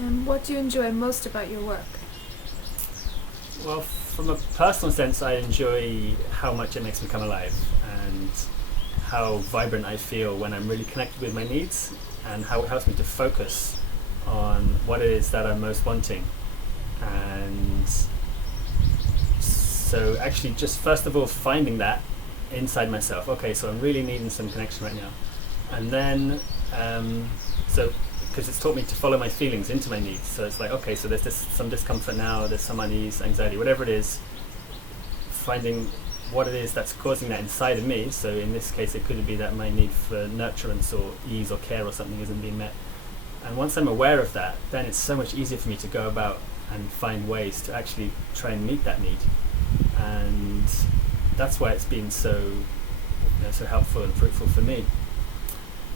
And what do you enjoy most about your work? Well, from a personal sense, I enjoy how much it makes me come alive and how vibrant I feel when I'm really connected with my needs, and how it helps me to focus on what it is that I'm most wanting. And so actually just first of all finding that inside myself. Okay, so I'm really needing some connection right now. And then, so because it's taught me to follow my feelings into my needs. So it's like, okay, so there's some discomfort now, there's some unease, anxiety, whatever it is, finding what it is that's causing that inside of me. So in this case, it could be that my need for nurturance or ease or care or something isn't being met. And once I'm aware of that, then it's so much easier for me to go about and find ways to actually try and meet that need. And that's why it's been so, so helpful and fruitful for me.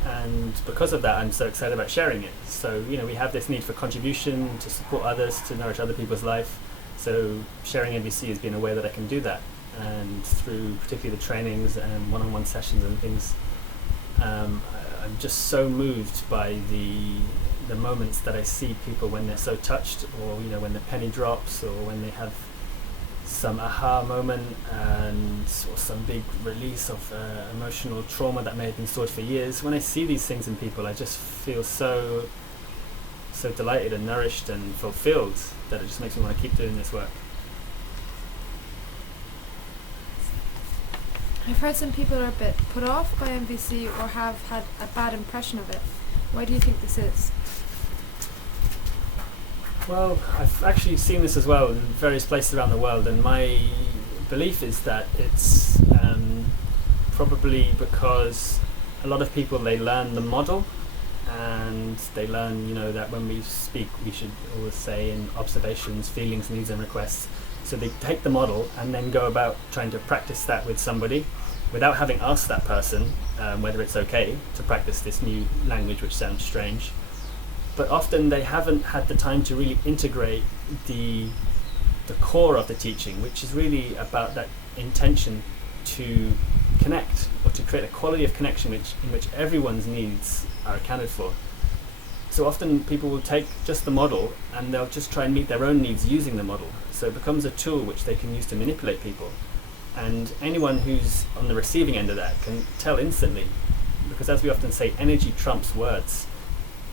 And because of that, I'm so excited about sharing it. So, we have this need for contribution, to support others, to nourish other people's life. So sharing NVC has been a way that I can do that. And through particularly the trainings and one-on-one sessions and things, I'm just so moved by the moments that I see people when they're so touched, or when the penny drops, or when they have some aha moment or some big release of emotional trauma that may have been stored for years. When I see these things in people, I just feel so delighted and nourished and fulfilled that it just makes me want to keep doing this work. I've heard some people are a bit put off by NVC or have had a bad impression of it. Why do you think this is? Well, I've actually seen this as well in various places around the world, and my belief is that it's probably because a lot of people, they learn the model, and they learn, that when we speak, we should always say in observations, feelings, needs and requests. So they take the model and then go about trying to practice that with somebody without having asked that person whether it's okay to practice this new language, which sounds strange. But often they haven't had the time to really integrate the core of the teaching, which is really about that intention to connect, or to create a quality of connection in which everyone's needs are accounted for. So often people will take just the model and they'll just try and meet their own needs using the model. So it becomes a tool which they can use to manipulate people. And anyone who's on the receiving end of that can tell instantly, because as we often say, energy trumps words.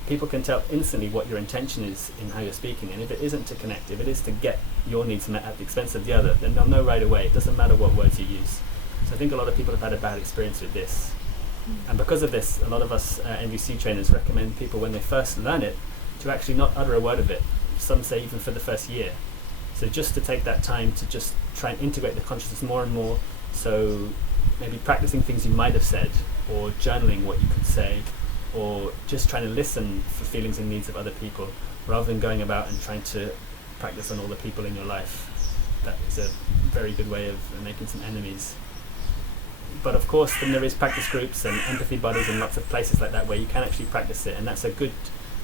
People can tell instantly what your intention is in how you're speaking, and if it isn't to connect, if it is to get your needs met at the expense of the other, then they'll know right away. It doesn't matter what words you use. So I think a lot of people have had a bad experience with this. And because of this, a lot of us NVC trainers recommend people, when they first learn it, to actually not utter a word of it. Some say even for the first year. So just to take that time to just try and integrate the consciousness more and more. So maybe practicing things you might have said, or journaling what you could say, or just trying to listen for feelings and needs of other people, rather than going about and trying to practice on all the people in your life. That is a very good way of making some enemies. But of course, then there is practice groups and empathy buddies and lots of places like that where you can actually practice it, and that's a good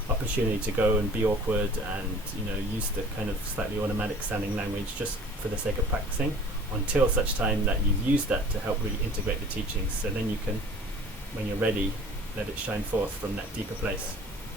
opportunity to go and be awkward and use the kind of slightly automatic sounding language just for the sake of practicing, until such time that you've used that to help really integrate the teachings. So then you can, when you're ready, let it shine forth from that deeper place.